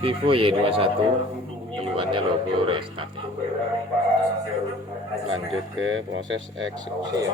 Vivo Y21 tujuannya logo restart ya. Lanjut ke proses eksekusi ya.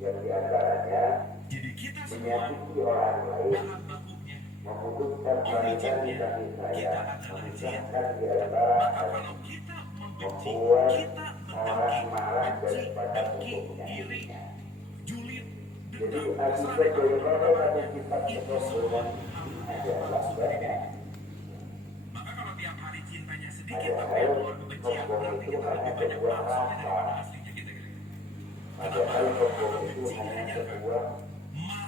Yang diantaranya menyakiti orang lain, memutuskan melanggar kasih sayang, memisahkan di antara membuat orang marah daripada hukumnya. Jadi akibat daripada satu sifat kesombongan adalah banyak. Padahal sombong itu hanya sebuah rasa. Padahal sombong itu hanya sebuah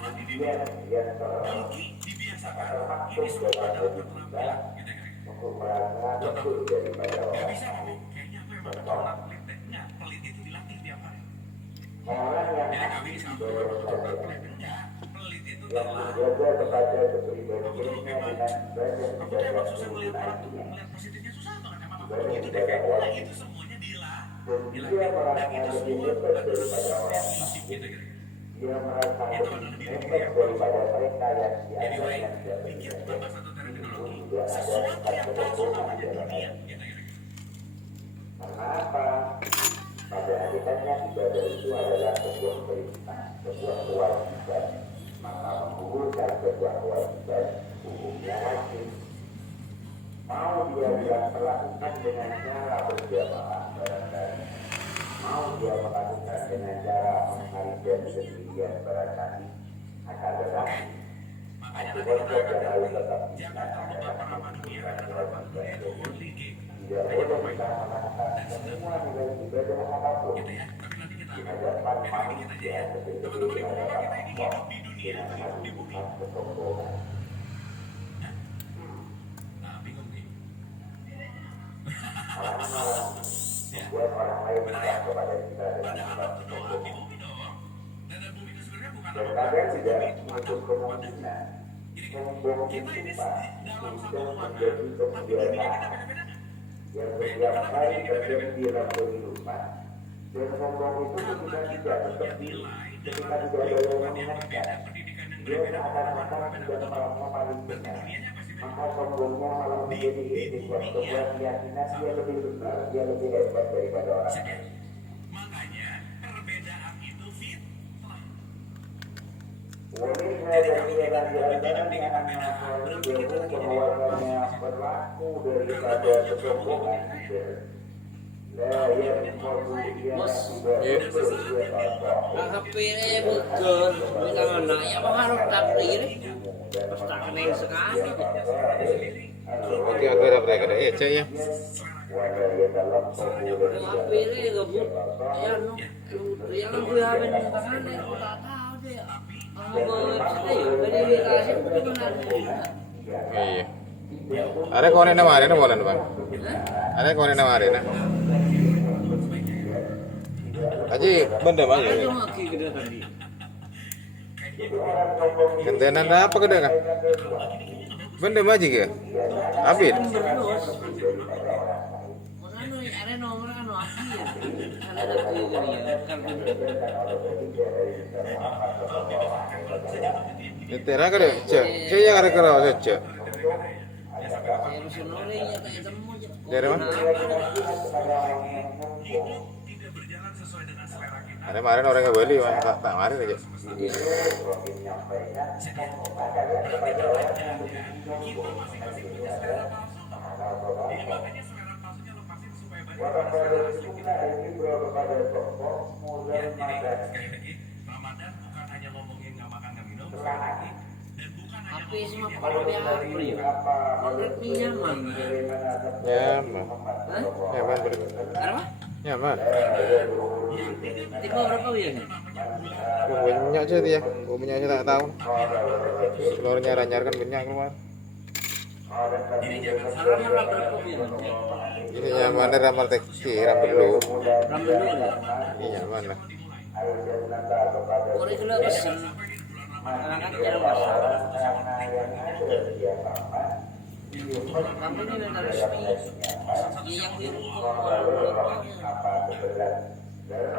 ujian yang termaksud dalam hidup kita untuk merasa betul daripada orang lain. Orang yang aktif ibadah saja, yang menjaga kepada kepribadiannya dengan ibadah tunainya, ibadah wajib, dan dia merasa lebih hebat daripada orang lain. Dia merasa lebih hebat daripada mereka yang biasa yang dia beribadah. Itu juga ada sifat kesombongan dalam hati. Karena apa? Pada hakikatnya ibadah itu adalah sebuah perintah, sebuah kewajiban. Maka menggugurkan sebuah kewajiban hukumnya wajib. Mau dia melakukan dengan cara berjamaah barangkali, mau dia melakukan dengan cara mengharikan sendirian barangkali, akan tetapi akibatnya dia harus tetap ingat adalah menggugurkan kewajiban. Tidak boleh kita melakukan semua nilai ibadah apapun di hadapan manusia seperti di hadapan Allah dengan hakikat kesombongan. Malah membuat orang lain marah kepada kita dengan sifat kesombongan. Dan kadang tidak menutup kemungkinan sombong itu Pak sudah menjadi kebiasaan yang setiap hari terjadi di dalam kehidupan. Dan sombong itu ketika tidak seperti ketika tidak ada yang mengingatkan, dia seakan-akan tidak paling benar. Maka sombongnya malah menjadi sebuah keyakinan dia lebih benar, dia lebih hebat daripada orang lain. Bolehnya dan tidak diantaranya anak-anak ini bahwasanya berlaku daripada kesombongan itu. Kepilih betul, kita menanya apa harus takdir, pasti kena sekali. Oke oke udah ada cek ya. Kepilih gebuk, ya nu, yang gue habis tangan aku tak tahu deh. Kalau gue verifikasi gimana? Iya. Ada konen nama ada boleh bang. Ada konen nama ada. Aji benda bang. Kentenan apa kedai kan? Benda maji ke? Abid. Ada nomor kan laki ya. Ada Tera kada cek. Cek yang ada kerau cek. Dari mana? Ada kemarin orang yang beli, tak kemarin aja. Ya, jadi sekali lagi, Ramadan bukan hanya ngomongin nggak makan nggak minum, sekali lagi, dan bukan hanya HP ngomongin semua yang kalau di HP ya. Redmi nyaman. Nyaman. Hah? Nyaman bener. Berapa? Nyaman. Tipe berapa biasanya? Gue banyak aja dia. Gue punya aja tak tahu. Keluar nyar kan banyak keluar. Jadi jangan Salah malah berapa biasanya? Ini nyaman deh ramal teki ramal dulu. Rambut dulu ya. Ini nyaman lah. Korek dulu pesen. Kan cara masak. Tapi ini udah resmi. Yang di rumah.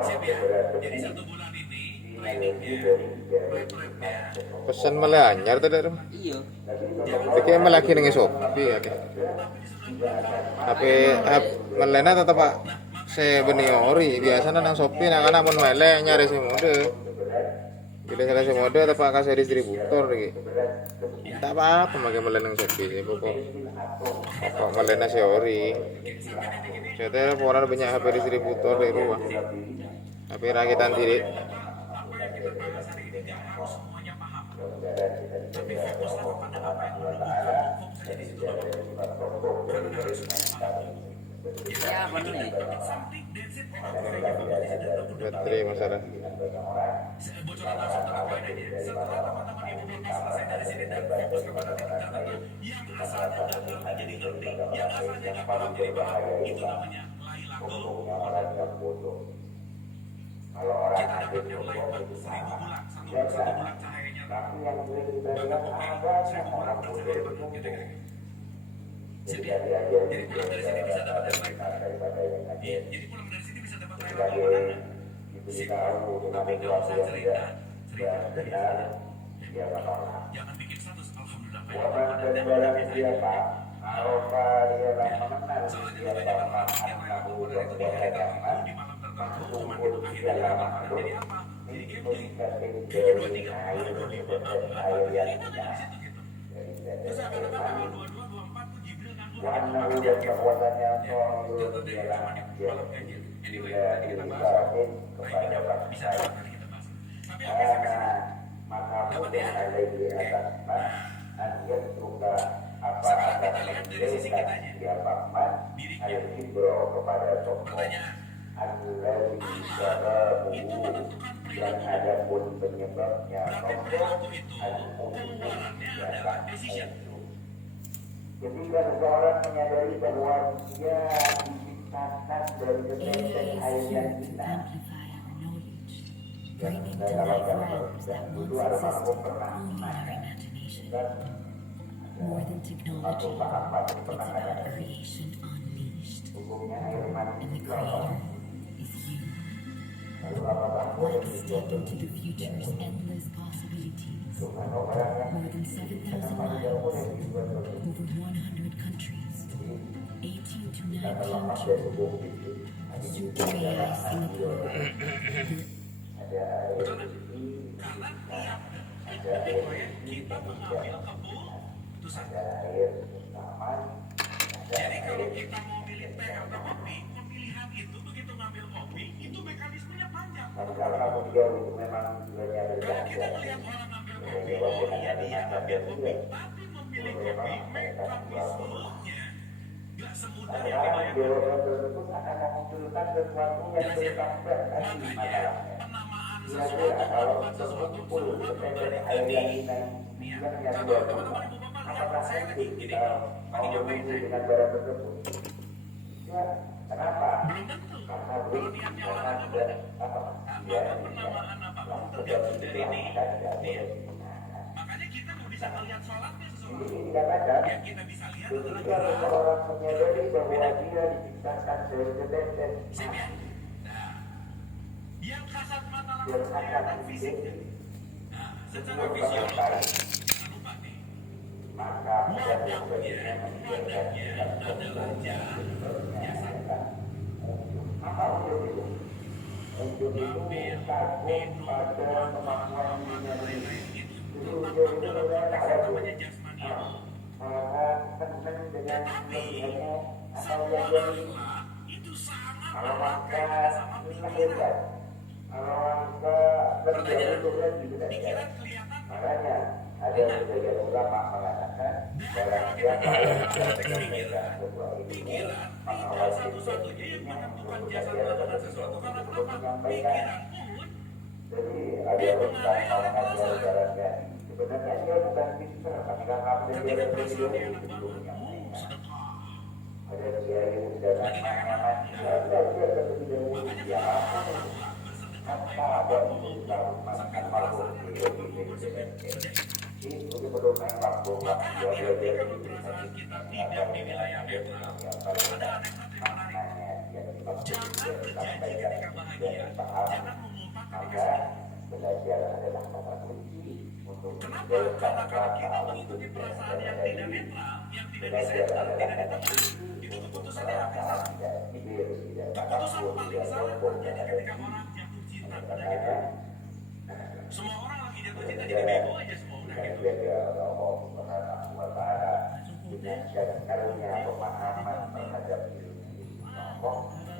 siap ya. Jadi 1 bulan ini trainingnya, prep-prepnya, Pesan malah anyar tadi rum. Iya. Teki emang lagi nih Shopee ya. Tapi melena tetap pak. Saya beniori biasanya nang Shopee nang anak pun melek nyari si mode. Bila nyari si mode tetap kasih distributor gitu. Tak apa pakai melena nang Shopee sih pokok. Kok melena si ori. Saya orang banyak HP distributor di rumah. HP rakitan diri. apa yang kita bahas hari ini nggak harus semuanya paham, tapi fokuslah kepada apa yang lo butuh, fokus aja di situ dulu, karena harus semuanya paham. Ya benar. Something that's it, memang gue lagi fokus di situ, lo udah Baterai masalah. bocoran langsung terpoin aja. Setelah teman-teman ibu bapak selesai dari sini dan fokus kepada titik caranya, yang asalnya nggak ngerti jadi ngerti, yang asalnya nggak paham jadi paham, itu namanya Lailatul. Kita dapat yang lain 1000 bulan, satu bulan cahayanya. Maka kopi 1000 bulan bercahaya banget, kira-kira. Jadi pulang dari sini bisa dapat yang lain. Iya, jadi pulang dari sini bisa dapat Lailatul mana? Sip. Tapi nggak usah cerita dari sana. Jangan bikin status, alhamdulillah Lailatul dan udah biasa aja. Soalnya lu gak jangan pikir Lailatul Qadar itu di hari tertentu, di malam tertentu, cuma itu akhirnya dalam amalan jadi apa? Jadi gambling. Kayaknya 23 malam 25 malam 28 ya itu aja di situ gitu. Terus akan-akan tanggal 22, 24 tuh Jibril nganggur gitu. Contoh deh kita malam ganjil. Anyway, nanti kita bahas. Nah ini dapat bisa dapat nanti kita bahas. Tapi oke sampai sini. Dapat ya? Oke. Sekarang kita lihat dari sisi kitanya. Diri kita. Pertanyaan. Allah itu menentukan perilaku. Berarti perilaku itu pengeluarannya adalah decision. Ketika seseorang menyadari bahwa dia diciptakan dari setetes air yang kita dalam dan dulu ada makhluk pernah dan makhluk apa pernah ada hukumnya air mati lalu apakah boleh Step into the future's endless possibilities. Tuhan orang yang More than 7,000 miles, over 100 countries, 18 to 19 children, Super AI Singapore. Karena tiap kita mengambil keputusan. Jadi kalau kita mau milih teh atau kopi, pemilihan itu begitu ngambil kopi, itu mekanismenya panjang. Kalau kita melihat orang ngambil kopi, oh iya dia ngambil kopi, tapi memilih kopi mekanismenya nggak semudah yang dibayangkan. Jelas ya? Makanya penamaan sesuatu bukan sesuatu semua dari tadi. Nih ya, contoh teman-teman ibu bapak lihat saya lagi gini, lagi nyobain teh. Belum tentu. Kalau niatnya olahraga boleh. Apapun penamaan apapun tergantung dari nih. Makanya kita mau bisa melihat sholatnya seseorang. Yang kita bisa lihat adalah gerak. Sip ya? Nah, yang kasat mata langsung kelihatan fisiknya. Nah, secara visual, jangan lupa nih. Wadahnya adalah jasad. Ambil, minum, makan, dan lain-lain itu terdapat dalam konteks yang namanya jasmani. Tetapi seolah-olah itu apakah sama pikiran pikiran kelihatan Makanya ada sebagian ulama mengatakan barang siapa yang tidak menyampaikan sesuatu pikiran tidak satu-satunya yang menentukan jasa melakukan sesuatu karena kenapa pikiran mulut jadi ada tentang mengatakan jalannya sebenarnya dia bukan pintar tapi karena dia ketika ada perasaan video yang itu baru yang sedekah ada dia yang sudah lagi kangen ada dia ada video makanya yang kalau orang tua bersedekah apa ada di dalam makan makhluk itu diperlukan waktu tapi kalau perasaan kita tidak di wilayah netral ada anekdot yang menarik jangan berjanji ketika bahagia jangan mengumpat ketika sedih belajar adalah kata kunci untuk kenapa? Karena kalau kita mengikuti perasaan yang tidak netral, yang tidak disentral, tidak di tengah, itu keputusannya akan salah. Keputusan paling salah terjadi ketika orang jatuh cinta pada kita. Semua orang lagi jatuh cinta jadi bego aja semua udah gitu. dengan karunia pemahaman terhadap diri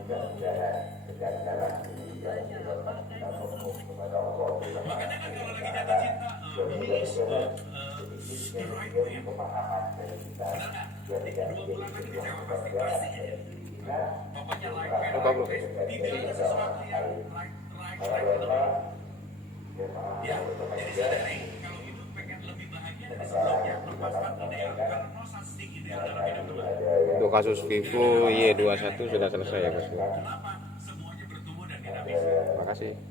mudah-mudahan dengan jalan ini kita fokus kepada Allah. Makanya kan kalau lagi jatuh cinta, miss the right way. Pemahaman dari kita Benar nggak? 2 bulan lagi kecewa pasti pasti aja. Pokoknya like Apa, bro? tidak ada sesuatu yang like. Ya, jadi sadari kalau hidup pengen lebih bahagia dari sebelumnya, lepaskan ideal karena no such thing ideal dalam hidup teman. Untuk kasus Vivo Y21 sudah selesai ya guys. Kenapa? Semuanya bertumbuh dan dinamis. Terima kasih.